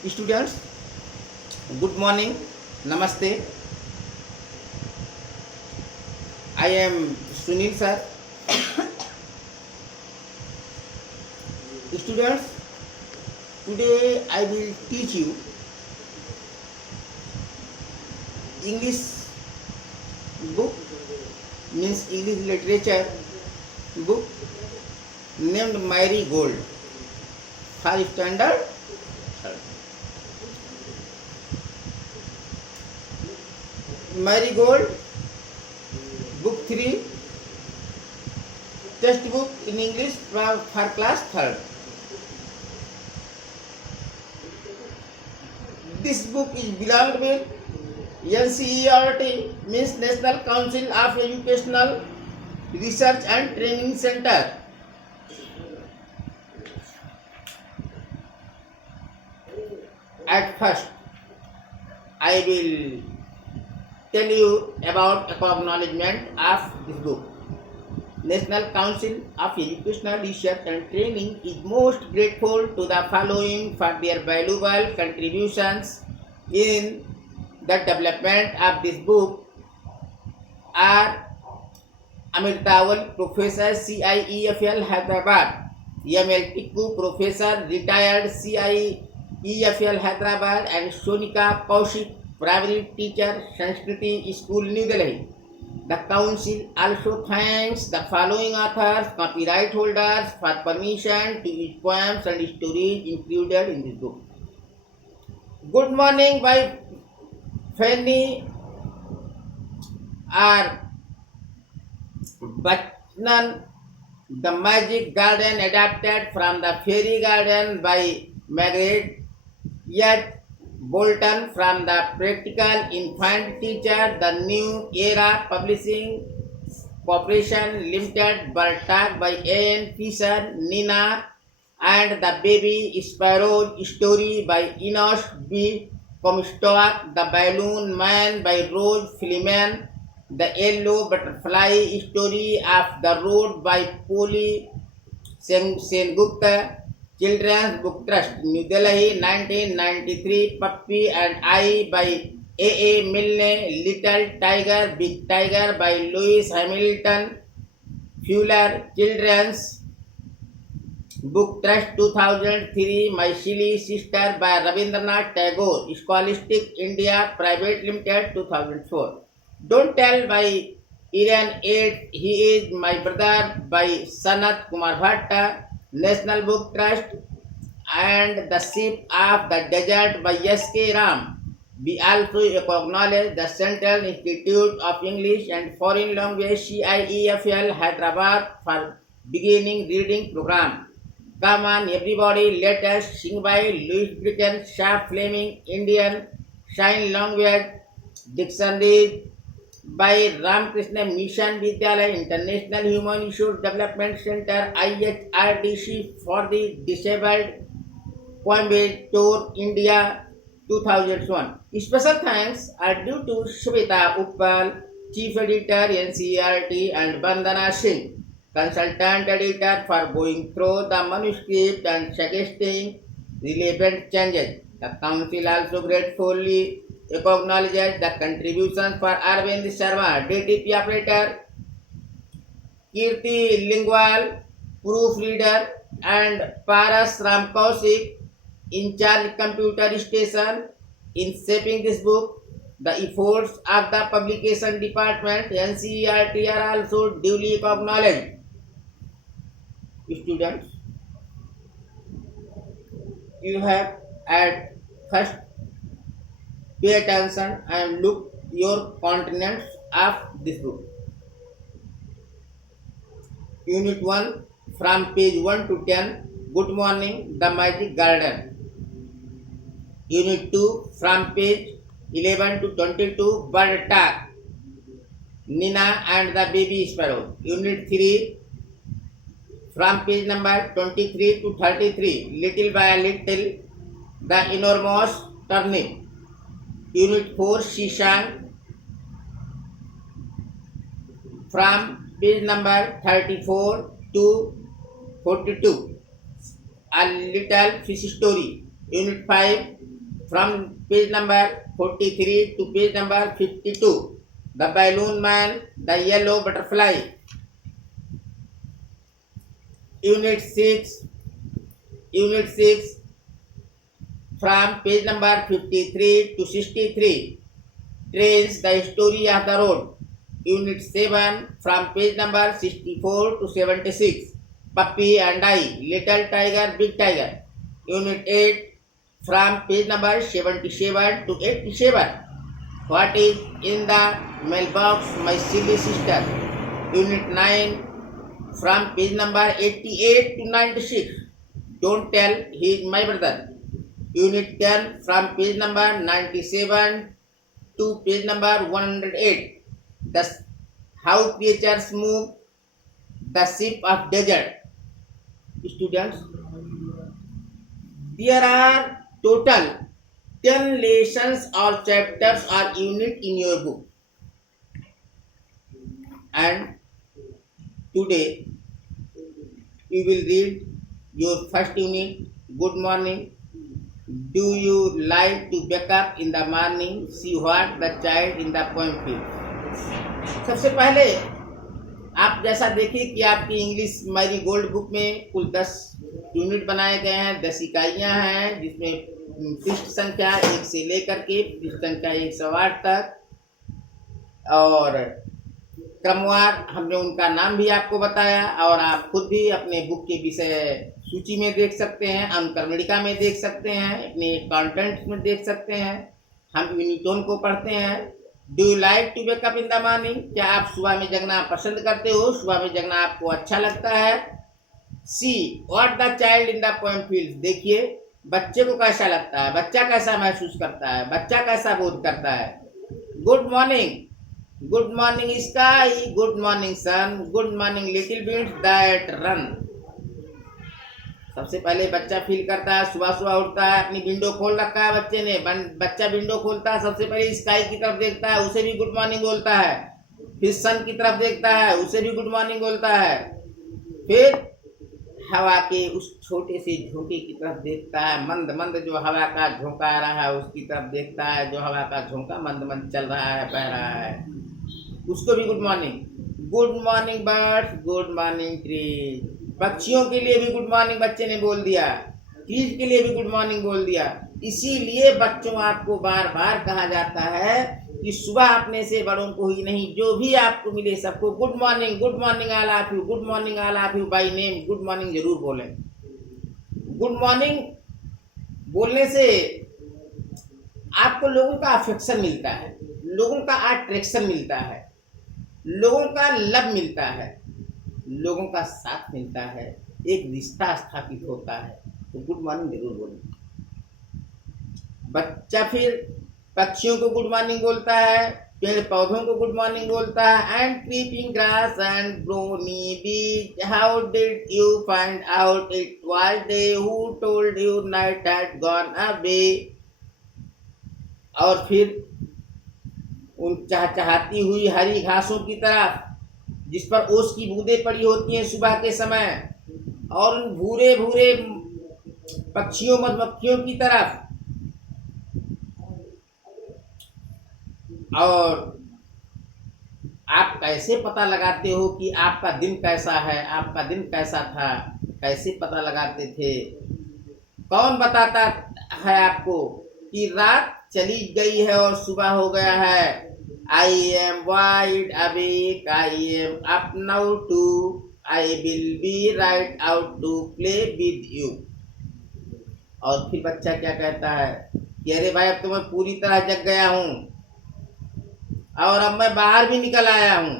Students, good morning, namaste. I am Sunil sir. Students, today I will teach you English book, means English literature book named Mary Gold for standard third. Mary Gold, book 3, textbook in English for class 3rd. This book is belonged with NCERT, means National Council of Educational Research and Training Center. At first, I will tell you about acknowledgement of this book. National Council of Educational Research and Training is most grateful to the following for their valuable contributions in the development of this book are Amir Tawal, Professor CIEFL Hyderabad, ML Tikku, Professor retired CIEFL Hyderabad, and Sonika Kaushik, primary teacher, Sanskriti School, New Delhi. The council also thanks the following authors, copyright holders for permission to use poems and stories included in this book. Good Morning by Fanny R. Bachnan, The Magic Garden adapted from the Fairy Garden by Margaret Yet Bolton, from the Practical Infant Teacher, The New Era Publishing Corporation Limited, Bartak by A.N. Fisher, Nina and the Baby Sparrow story by Enos B. Comstock, The Balloon Man by Rose Fliman, The Yellow Butterfly Story of the Road by Polly Sengupta, Children's Book Trust, New Delhi, 1993, Puppy and I by A. Milne, Little Tiger, Big Tiger by Louis Hamilton Fuller, Children's Book Trust, 2003, My Silly Sister by Rabindranath Tagore, Scholastic India Private Limited, 2004. Don't Tell by Iran 8, He Is My Brother by Sanat Kumar Bhatta, National Book Trust, and The Sheep of the Desert by S.K. Ram. We also acknowledge the Central Institute of English and Foreign Language CIEFL Hyderabad for beginning reading program. Come on everybody, let us sing by Louis Britton, Shah Fleming, Indian Sign Language Dictionary by Ramakrishna Mission Vidyalaya, International Human Resource Development Center, IHRDC for the Disabled, Coimbatore, India, 2001. Special thanks are due to Shweta Uppal, Chief Editor, NCERT, and Vandana Singh, Consultant Editor, for going through the manuscript and suggesting relevant changes. The Council also gratefully acknowledges the contributions for Arvind Sharma, DTP operator, Kirti Lingwal, proofreader, and Paras Ram Kaushik, in charge computer station, in shaping this book. The efforts of the publication department, NCERT, are also duly acknowledged. Students, you have at first pay attention and look your contents of this book. Unit 1 from page 1 to 10, Good Morning, The Magic Garden. Unit 2 from page 11 to 22, Bird Talk, Nina and the Baby Sparrow. Unit 3 from page number 23 to 33, Little by Little, The Enormous Turnip. Unit 4, She Sang, from page number 34 to 42, A Little Fish Story. Unit 5 from page number 43 to page number 52. The balloon man, the yellow butterfly. Unit 6 from page number 53 to 63. Trains, the story of the road. Unit 7 from page number 64 to 76. Puppy and I, little tiger, big tiger. Unit 8 from page number 77 to 87. What is in the mailbox, my silly sister? Unit 9 from page number 88 to 96. Don't tell, he is my brother. Unit 10 from page number 97 to page number 108. How creatures move, the ship of desert. Students, there are total 10 lessons or chapters or unit in your book. And today we will read your first unit, Good Morning. Do you like to wake up in the morning, see what the child in the poem feels? सबसे पहले आप जैसा देखिए कि आपकी English Marie Gold book में कुल 10 unit बनाए गए हैं, 10 इकाइयाँ हैं, जिसमें पृष्ठ संख्या 1 से लेकर के पृष्ठ संख्या 108 तक, और क्रमवार हमने उनका नाम भी आपको बताया, और आप खुद भी अपने बुक के विषय सूची में देख सकते हैं, अनुक्रमणिका में देख सकते हैं, अपने कंटेंट में देख सकते हैं। हम यूनिटोन को पढ़ते हैं। Do you like to wake up in the morning? क्या आप सुबह में जगना पसंद करते हो? सुबह में जगना आपको अच्छा लगता है? See what the child in the poem feels. देखिए बच्चे को कैसा लगता है, बच्चा कैसा महसूस करता है, बच्चा कैसा बोध करता है। Good morning sky, good morning sun, good morning little beasts that run. सबसे पहले बच्चा फील करता है, सुबह सुबह उठता है, अपनी विंडो खोल रखा है बच्चे ने, बच्चा विंडो खोलता है, सबसे पहले स्काई की तरफ देखता है, उसे भी गुड मॉर्निंग बोलता है। फिर सन की तरफ देखता है, उसे भी गुड मॉर्निंग बोलता है। फिर हवा के उस छोटे से झोंके की तरफ देखता है, मंद मंद जो हवा का झोंका आ रहा है उसकी तरफ देखता है, जो हवा का झोंका मंद मंद चल रहा है, बह रहा है, उसको भी good morning. Good morning birds, good morning trees. पक्षियों के लिए भी गुड मॉर्निंग बच्चे ने बोल दिया, ट्रीज के लिए भी गुड मॉर्निंग बोल दिया। इसीलिए बच्चों आपको बार बार कहा जाता है कि सुबह अपने से बड़ों को ही नहीं, जो भी आपको मिले सबको good morning all of you, good morning all of you by name, good morning जरूर बोलें। गुड मॉर्निंग बोलने से आपको लोगों का अफेक्शन मिलता है, लोगों का अट्रैक्शन मिलता है, लोगों का लव मिलता है, लोगों का साथ मिलता है, एक रिश्ता स्थापित होता है। तो गुड मॉर्निंग जरूर बोलें। बच्चा फिर पक्षियों को गुड मॉर्निंग बोलता है, पेड़ पौधों को गुड मॉर्निंग बोलता है। And creeping grass and briny beach, how did you find out it was day, who told you night had gone away. और फिर उन चहचहाती हुई हरी घासों की तरफ जिस पर ओस की बूंदें पड़ी होती हैं सुबह के समय, और उन भूरे भूरे पक्षियों मधुमक्खियों की तरफ। और आप कैसे पता लगाते हो कि आपका दिन कैसा है, आपका दिन कैसा था, कैसे पता लगाते थे? कौन बताता है आपको कि रात चली गई है और सुबह हो गया है? I am wide awake, I am up now too, I will be right out to play with you। और फिर बच्चा क्या कहता है कि अरे भाई अब तो मैं पूरी तरह जग गया हूँ और अब मैं बाहर भी निकल आया हूँ,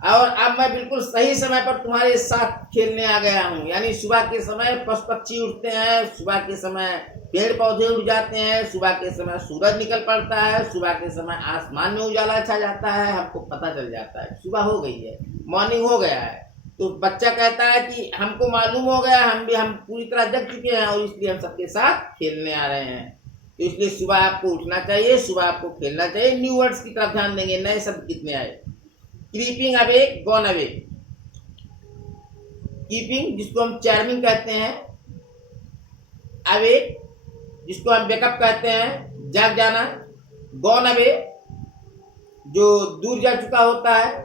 और अब मैं बिल्कुल सही समय पर तुम्हारे साथ खेलने आ गया हूँ। यानी सुबह के समय पशु पक्षी उठते हैं, सुबह के समय पेड़ पौधे उठ जाते हैं, सुबह के समय सूरज निकल पड़ता है, सुबह के समय आसमान में उजाला छा जाता है, हमको पता चल जाता है सुबह हो गई है, मॉर्निंग हो गया है। तो बच्चा कहता है कि हमको मालूम हो गया, हम पूरी तरह जग चुके हैं और इसलिए हम सबके साथ खेलने आ रहे हैं। तो इसलिए सुबह आपको उठना चाहिए, सुबह आपको खेलना चाहिए। न्यू वर्ड्स की तरफ ध्यान देंगे, नए शब्द कितने आए। Creeping awake, gone away. Keeping जिसको हम चार्मिंग कहते हैं, अवेक, जिसको हम वेकअप कहते हैं, जाग जाना। गॉन अवे, जो दूर जा चुका होता है,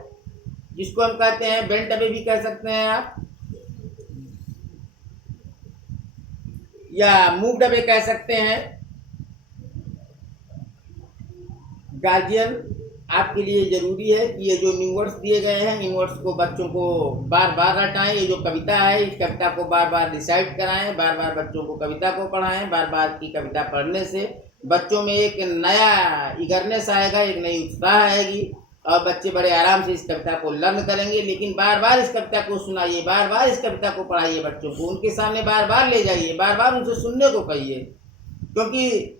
जिसको हम कहते हैं वेंट अवे भी कह सकते हैं आप, या मूव्ड अवे कह सकते हैं। गार्जियन, आपके लिए जरूरी है कि ये जो न्यू वर्ड्स दिए गए हैं, इन वर्ड्स को बच्चों को बार बार रटाएं। ये जो कविता है, इस कविता को बार बार रिसाइट कराएं, बार बार बच्चों को कविता को पढ़ाएं। बार बार की कविता पढ़ने से बच्चों में एक नया इगरनेस आएगा, एक नई उत्साह आएगी, और बच्चे बड़े आराम से इस कविता को लर्न करेंगे। लेकिन बार बार इस कविता को सुनाइए, बार बार इस कविता को पढ़ाइए बच्चों को, उनके सामने बार बार ले जाइए, बार बार उनसे सुनने को कहिए। क्योंकि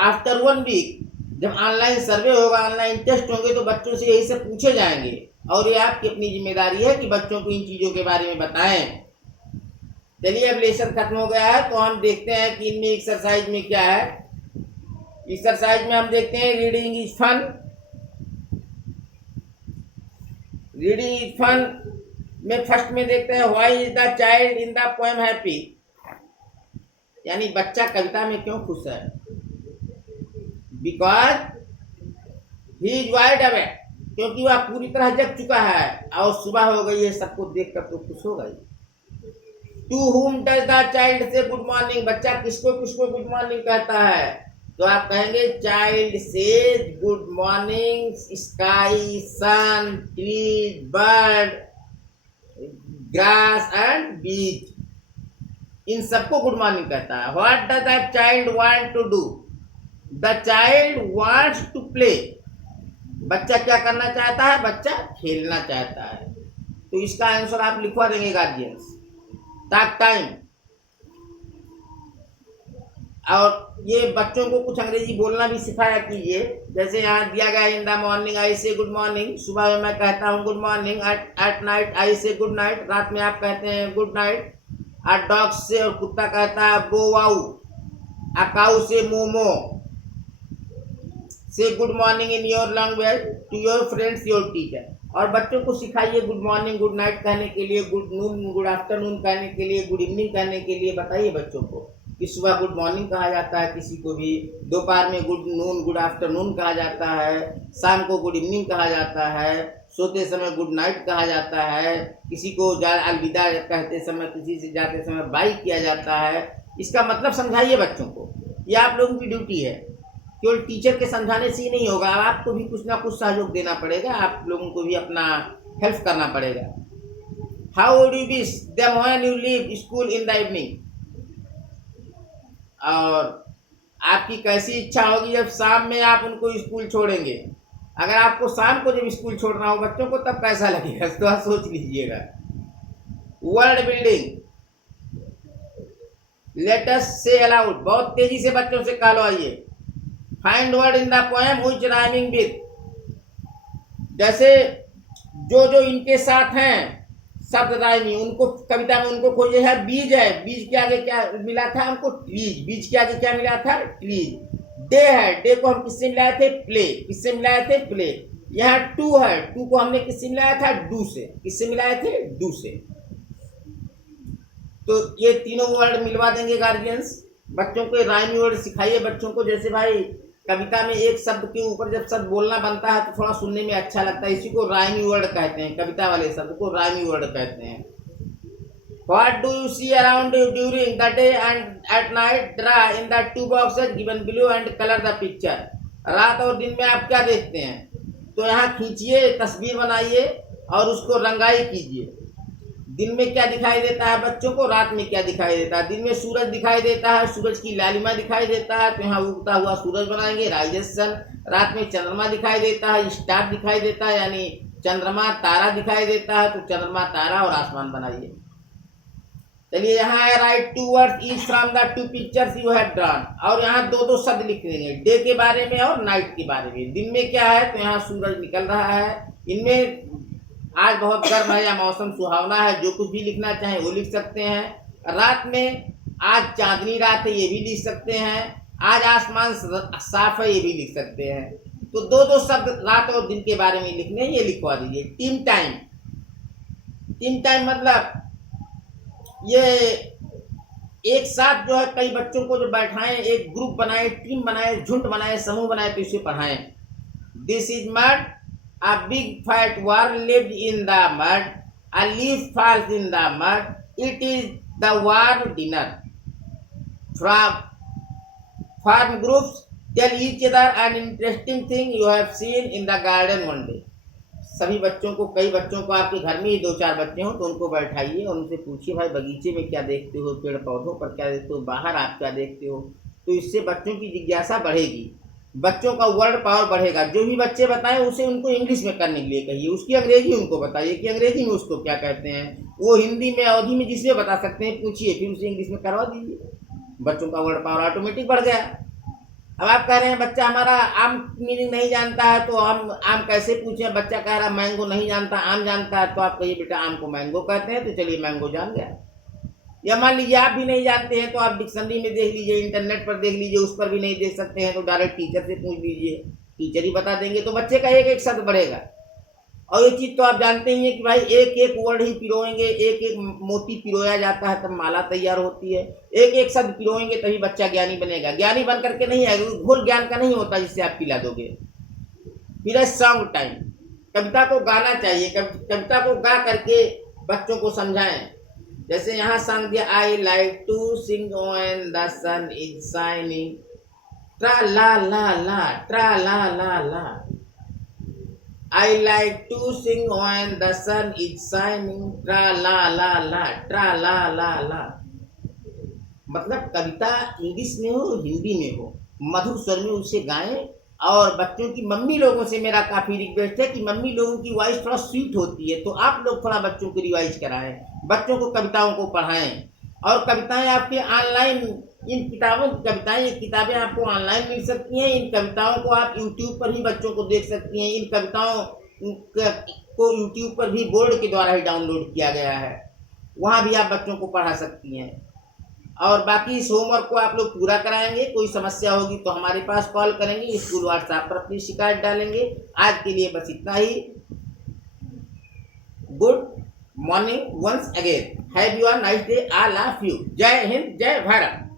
आफ्टर 1 वीक जब ऑनलाइन सर्वे होगा, ऑनलाइन टेस्ट होंगे, तो बच्चों से यही सब पूछे जाएंगे, और ये आपकी अपनी जिम्मेदारी है कि बच्चों को इन चीज़ों के बारे में बताएं। चलिए, अब लेसन खत्म हो गया है, तो हम देखते हैं कि इनमें एक्सरसाइज में क्या है। एक्सरसाइज में हम देखते हैं reading is fun. Reading is fun में फर्स्ट में देखते हैं why is the child in the poem happy, यानी बच्चा कविता में क्यों खुश है। Because he is wide awake, क्योंकि वह पूरी तरह जग चुका है और सुबह हो गई है, सबको देखकर तो खुश हो गई। To whom does the child say good morning, बच्चा किसको किसको गुड मॉर्निंग कहता है, तो आप कहेंगे child says good morning sky, sun, trees, bird, grass and bees, इन सबको गुड मॉर्निंग कहता है। What does the child want to do, the child wants to play, बच्चा क्या करना चाहता है, बच्चा खेलना चाहता है। तो इसका आंसर आप लिखवा देंगे गार्जियंस। टॉक टाइम, और ये बच्चों को कुछ अंग्रेजी बोलना भी सिखाया कीजिए। जैसे यहाँ दिया गया इन द मॉर्निंग आई से गुड मॉर्निंग, सुबह में मैं कहता हूँ good morning. At night I से गुड नाइट, रात में आप कहते हैं गुड नाइट। आ डॉग से, और कुत्ता कहता है गो wow. Uh cow say moo moo. Say good morning in your language to your friends your teacher, और बच्चों को सिखाइए गुड मॉर्निंग गुड नाइट कहने के लिए, गुड नून गुड आफ्टरनून कहने के लिए, गुड इवनिंग कहने के लिए बताइए बच्चों को कि सुबह गुड मॉर्निंग कहा जाता है किसी को भी, दोपहर में गुड नून गुड आफ्टरनून कहा जाता है, शाम को गुड इवनिंग कहा जाता है, सोते समय गुड नाइट कहा जाता है, किसी को अलविदा कहते समय, किसी से जाते समय बाय किया जाता है। इसका मतलब समझाइए बच्चों को, ये आप लोगों की ड्यूटी है। केवल टीचर के समझाने से ही नहीं होगा, आपको भी कुछ ना कुछ सहयोग देना पड़ेगा, आप लोगों को भी अपना हेल्प करना पड़ेगा। How would you wish them when you leave school in the evening, और आपकी कैसी इच्छा होगी जब शाम में आप उनको स्कूल छोड़ेंगे। अगर आपको शाम को जब स्कूल छोड़ना हो बच्चों को, तब कैसा लगेगा, तो आप सोच लीजिएगा। वर्ड बिल्डिंग, लेट अस से अलाउड, बहुत तेजी से बच्चों से कहलवाइए। Find word in the poem which rhyming with, जैसे जो जो इनके साथ हैं शब्द राइमिंग, उनको कविता में उनको खोजे है। बीज है, बीज के आगे क्या मिला था हमको, ट्रीज, बीज के आगे क्या मिला था, ट्रीज। डे है, डे को हम किससे मिलाए थे, प्ले, किससे मिलाए थे, प्ले। यहाँ टू है, टू को हमने किससे मिलाया था, डू से, किससे मिलाए थे, डू से। तो ये तीनों वर्ड मिलवा देंगे गार्जियंस। बच्चों को राइमिंग वर्ड सिखाइए बच्चों को। जैसे भाई कविता में एक शब्द के ऊपर जब शब्द बोलना बनता है तो थोड़ा सुनने में अच्छा लगता है, इसी को राइमिंग वर्ड कहते हैं, कविता वाले शब्द को राइमिंग वर्ड कहते हैं। What do you see around you during the day and at night? Draw in the two boxes given below and color the picture. रात और दिन में आप क्या देखते हैं, तो यहाँ खींचिए, तस्वीर बनाइए और उसको रंगाई कीजिए। दिन में क्या दिखाई देता है बच्चों को, रात में क्या दिखाई देता है। दिन में सूरज दिखाई देता है, सूरज की लालिमा दिखाई देता है, तो यहाँ उगता हुआ सूरज बनाएंगे, राइजेशन। रात में चंद्रमा दिखाई देता है, स्टार दिखाई देता है, यानी चंद्रमा तारा दिखाई देता है, तो चंद्रमा तारा और आसमान बनाइए। चलिए यहाँ है write two words each from the two pictures you have drawn, और यहाँ दो दो शब्द लिख देंगे, डे के बारे में और नाइट के बारे में। दिन में क्या है, तो यहाँ सूरज निकल रहा है, इनमें आज बहुत गर्म है या मौसम सुहावना है, जो कुछ भी लिखना चाहें वो लिख सकते हैं। रात में आज चांदनी रात है, ये भी लिख सकते हैं। आज आसमान साफ है, ये भी लिख सकते हैं। तो दो दो शब्द रात और दिन के बारे में लिखने, ये लिखवा दीजिए। टीम टाइम, टीम टाइम मतलब ये एक साथ जो है कई बच्चों को जो बैठाएं, एक ग्रुप बनाए, टीम बनाए, झुंड बनाए, समूह बनाए, तो इसे पढ़ाएं। This is mud, a big fat worm lived in the mud, a leaf falls in the mud, it is the worm dinner. From form groups tell each other an interesting thing you have seen in the garden one day. सभी बच्चों को, कई बच्चों को, आपके घर में ही 2-4 बच्चे हों तो उनको बैठाइए और उनसे पूछिए भाई बगीचे में क्या देखते हो, पेड़ पौधों पर क्या देखते हो, बाहर आप क्या देखते हो। तो इससे बच्चों की जिज्ञासा बढ़ेगी, बच्चों का वर्ड पावर बढ़ेगा। जो भी बच्चे बताएं उसे उनको इंग्लिश में करने के लिए कहिए, उसकी अंग्रेजी उनको बताइए कि अंग्रेजी में उसको क्या कहते हैं। वो हिंदी में, अवधी में, जिसमें बता सकते हैं पूछिए, फिर उसे इंग्लिश में करवा दीजिए। बच्चों का वर्ड पावर ऑटोमेटिक बढ़ गया। अब आप कह रहे हैं बच्चा हमारा आम मीनिंग नहीं जानता है तो हम आम कैसे पूछें। बच्चा कह रहा मैंगो नहीं जानता, आम जानता है, तो आप कहिए बेटा आम को मैंगो कहते हैं, तो चलिए मैंगो जान गया। या मान लीजिए आप भी नहीं जानते हैं तो आप डिक्शनरी में देख लीजिए, इंटरनेट पर देख लीजिए, उस पर भी नहीं देख सकते हैं तो डायरेक्ट टीचर से पूछ लीजिए, टीचर ही बता देंगे। तो बच्चे का एक एक शब्द बढ़ेगा। और ये चीज तो आप जानते ही हैं कि भाई एक एक वर्ड ही पिरोएंगे, एक एक मोती पिरोया जाता है तब माला तैयार होती है। एक एक शब्द पिरोएंगे तभी बच्चा ज्ञानी बनेगा। ज्ञानी बन करके नहीं आएगा, घोल ज्ञान का नहीं होता जिससे आप पिला दोगे। फिर है सॉन्ग टाइम। कविता को गाना चाहिए, कविता को गा करके बच्चों को समझाएं। जैसे यहाँ सॉन्ग दिया, I like to sing when the sun is shining, tra la la la, tra la la la. I like to sing when the sun is shining, tra la la la, tra la la la। मतलब कविता English में हो, हिंदी में हो, मधुर स्वर में उसे गाएं। और बच्चों की मम्मी लोगों से मेरा काफ़ी रिक्वेस्ट है कि मम्मी लोगों की वॉइस थोड़ा स्वीट होती है, तो आप लोग थोड़ा बच्चों को रिवाइज कराएं, बच्चों को कविताओं को पढ़ाएं। और कविताएं आपके ऑनलाइन, इन किताबों की कविताएं, ये किताबें आपको ऑनलाइन मिल सकती हैं। इन कविताओं को आप यूट्यूब पर ही बच्चों को देख सकती हैं। इन कविताओं को यूट्यूब पर भी बोर्ड के द्वारा ही डाउनलोड किया गया है, वहाँ भी आप बच्चों को पढ़ा सकती हैं। और बाकी इस होमवर्क को आप लोग पूरा कराएंगे। कोई समस्या होगी तो हमारे पास कॉल करेंगे, स्कूल व्हाट्सएप पर अपनी शिकायत डालेंगे। आज के लिए बस इतना ही। Good morning once again, have you a nice day, all of you. जय हिंद, जय भारत।